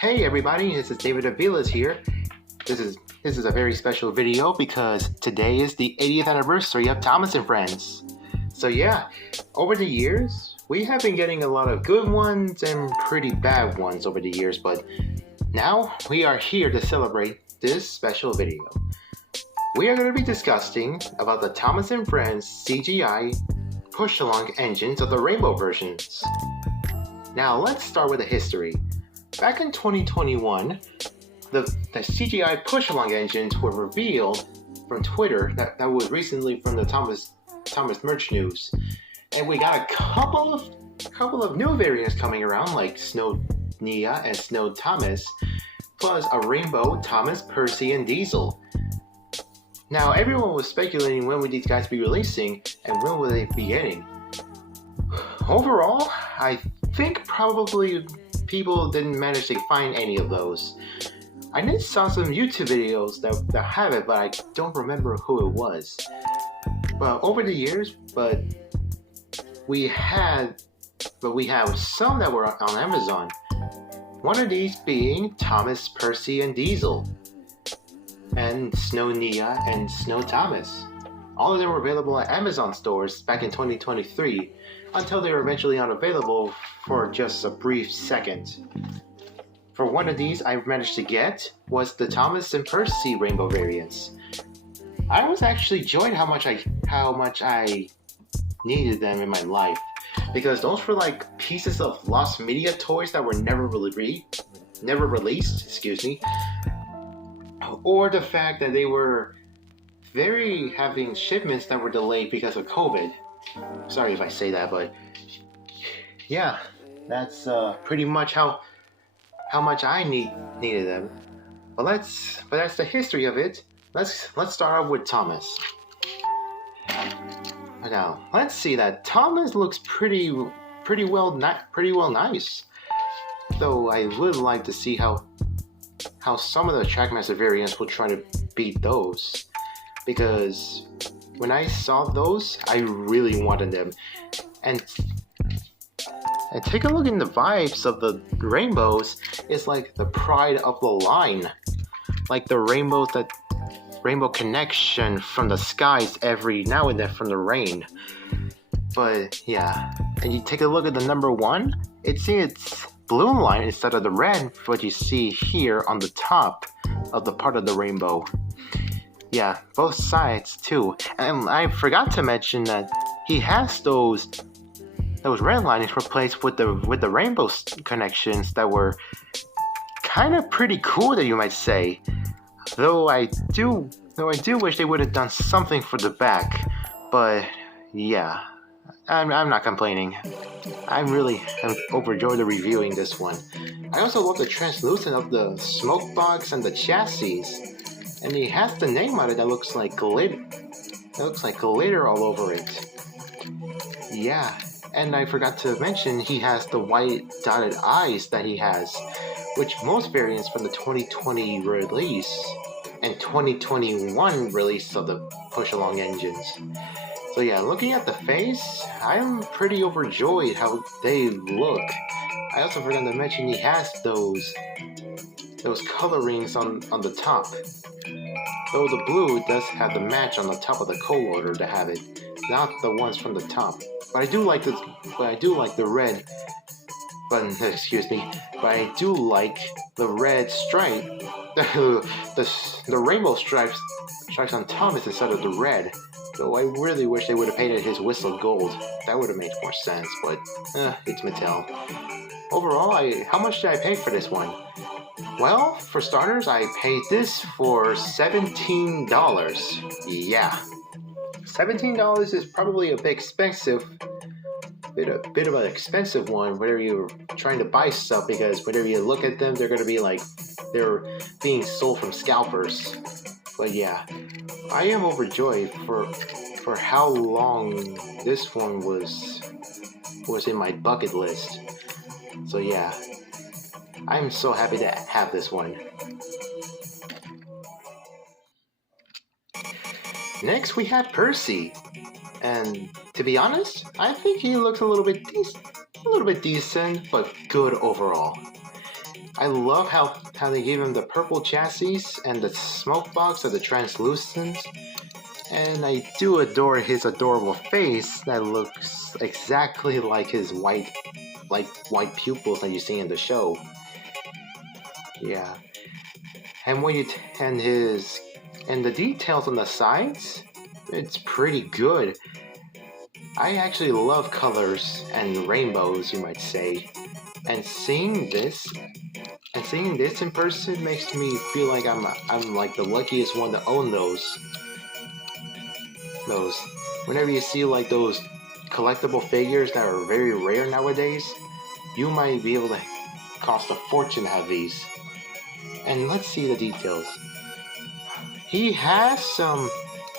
Hey everybody, this is David Avilas here. This is a very special video because today is the 80th anniversary of Thomas and Friends. So yeah, over the years, we have been getting a lot of good ones and pretty bad ones over the years, but now we are here to celebrate this special video. We are going to be discussing about the Thomas and Friends CGI push-along engines of the Rainbow versions. Now let's start with the history. Back in 2021, the CGI push-along engines were revealed from Twitter. That was recently from the Thomas merch news, and we got a couple of new variants coming around, like Snow Nia and Snow Thomas, plus a Rainbow Thomas, Percy, and Diesel. Now everyone was speculating when would these guys be releasing and when will they be getting. Overall, I think probably people didn't manage to find any of those. I did saw some YouTube videos that have it, but I don't remember who it was. But over the years, we have some that were on Amazon. One of these being Thomas, Percy, and Diesel, and Snow Nia and Snow Thomas. All of them were available at Amazon stores back in 2023 until they were eventually unavailable for just a brief second. For one of these I managed to get was the Thomas and Percy Rainbow variants. I was actually enjoying how much I needed them in my life, because those were like pieces of lost media toys that were never released, or the fact that they were having shipments that were delayed because of COVID. Sorry if I say that, but yeah, that's pretty much how much I needed them. But that's the history of it. Let's start off with Thomas. Now let's see that Thomas looks pretty well nice. Though I would like to see how some of the Trackmaster variants will try to beat those, because when I saw those, I really wanted them. And take a look in the vibes of the rainbows. It's like the pride of the line, like the rainbow connection from the skies every now and then from the rain. But yeah, and you take a look at the number one. It's blue line instead of the red, what you see here on the top of the part of the rainbow. Yeah, both sides too. And I forgot to mention that he has those red linings replaced with the rainbow connections that were kind of pretty cool, that you might say. Though I do wish they would have done something for the back. But yeah, I'm not complaining. I'm overjoyed reviewing this one. I also love the translucent of the smoke box and the chassis. And he has the name on it that looks like glitter. All over it. Yeah, and I forgot to mention he has the white dotted eyes that he has, which most variants from the 2020 release and 2021 release of the push-along engines. So yeah, looking at the face, I'm pretty overjoyed how they look. I also forgot to mention he has those colorings on the top. Though the blue does have the match on the top of the co-loader to have it, not the ones from the top. But I do like the red. But I do like the red stripe, the rainbow stripes on Thomas instead of the red. Though I really wish they would have painted his whistle gold. That would have made more sense. But it's Mattel. Overall, how much did I pay for this one? Well, for starters, I paid this for $17. Yeah, $17 is probably a bit expensive. Bit of an expensive one whenever you're trying to buy stuff, because whenever you look at them, they're going to be like they're being sold from scalpers. But yeah, I am overjoyed for how long this one was in my bucket list. So yeah, I'm so happy to have this one. Next we have Percy, and to be honest, I think he looks a little bit decent, but good overall. I love how they gave him the purple chassis and the smoke box of the translucent. And I do adore his adorable face that looks exactly like his white pupils that you see in the show. Yeah. And when you and the details on the sides, it's pretty good. I actually love colors and rainbows, you might say. And seeing this in person makes me feel like I'm like the luckiest one to own those. Whenever you see like those collectible figures that are very rare nowadays, you might be able to cost a fortune to have these. And let's see the details. He has some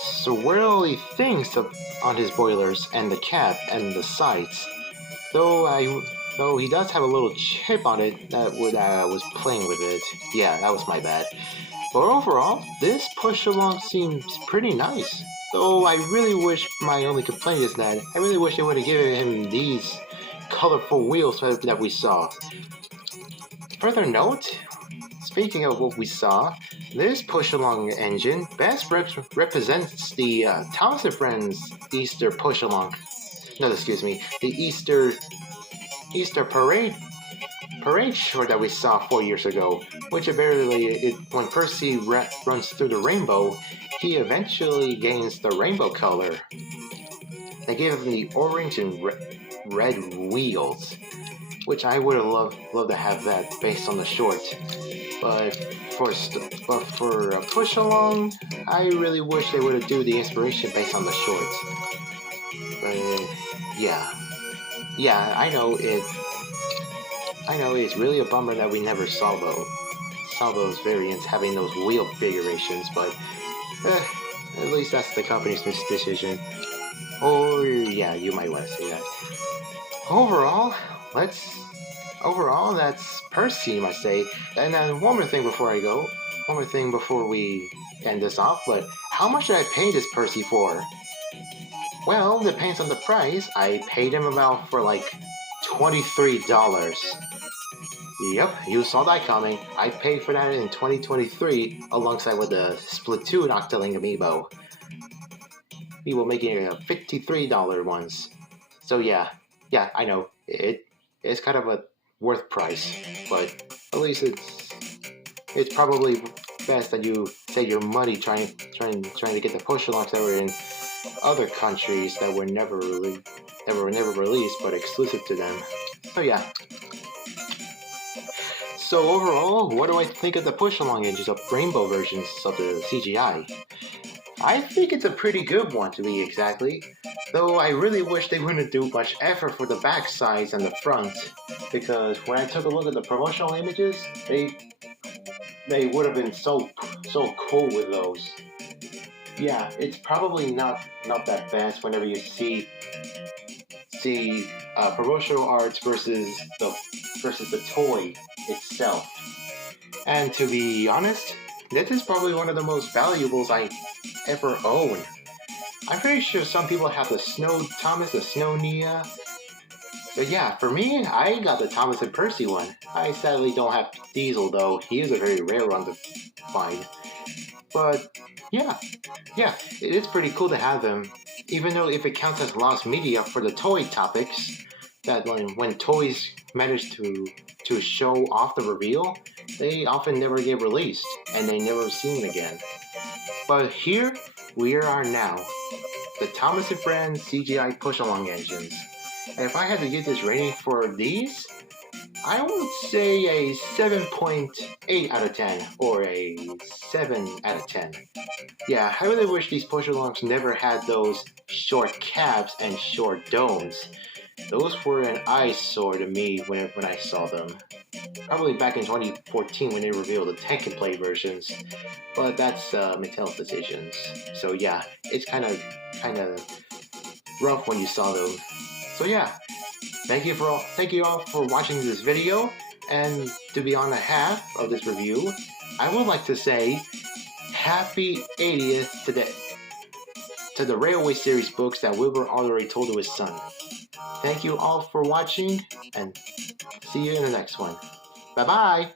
swirly things on his boilers and the cap and the sides. Though he does have a little chip on it that was playing with it. Yeah, that was my bad. But overall, this push-along seems pretty nice. Though I really wish, my only complaint is that I really wish they would have given him these colorful wheels that we saw. Further note, speaking of what we saw, this push-along engine best represents the Thomas & Friends Easter push-along. No, excuse me, the Easter parade short that we saw 4 years ago, which eventually, when Percy runs through the rainbow, he eventually gains the rainbow color. They gave him the orange and red wheels, which I would have loved to have that based on the short. But for a push along, I really wish they would have do the inspiration based on the short. But yeah, I know it's really a bummer that we never saw those variants having those wheel configurations, but at least that's the company's decision. Or yeah, you might want to say that. Overall, that's Percy, you might say. And then one more thing before we end this off, but how much did I pay this Percy for? Well, depends on the price. I paid him about for like $23. Yep, you saw that coming. I paid for that in 2023 alongside with the Splatoon Octoling Amiibo. We were making it a $53 ones. So yeah, I know it's kind of a worth price, but at least it's probably best that you save your money trying to get the push-alongs that were in other countries that were never released but exclusive to them. So yeah. So overall, what do I think of the push-along engines of rainbow versions of the CGI? I think it's a pretty good one, to be exactly. Though I really wish they wouldn't do much effort for the back sides and the front, because when I took a look at the promotional images, they would have been so cool with those. Yeah, it's probably not that best whenever you see promotional arts versus the toy itself. And to be honest, this is probably one of the most valuables I ever own. I'm pretty sure some people have the Snow Thomas, the Snow Nia. But yeah, for me, I got the Thomas and Percy one. I sadly don't have Diesel though. He is a very rare one to find. But yeah, it is pretty cool to have them. Even though if it counts as lost media for the toy topics, that when toys manage to show off the reveal, they often never get released, and they never seen again. But here we are now, the Thomas & Friends CGI push-along engines. And if I had to give this rating for these, I would say a 7.8 out of 10, or a 7 out of 10. Yeah, I really wish these push-alongs never had those short caps and short domes. Those were an eyesore to me when I saw them. Probably back in 2014 when they revealed the Tekken Play versions, but that's Mattel's decisions. So yeah, it's kind of rough when you saw them. So yeah, thank you all for watching this video, and to be on the half of this review, I would like to say happy 80th to the Railway Series books that Wilbur already told to his son. Thank you all for watching, and see you in the next one. Bye-bye!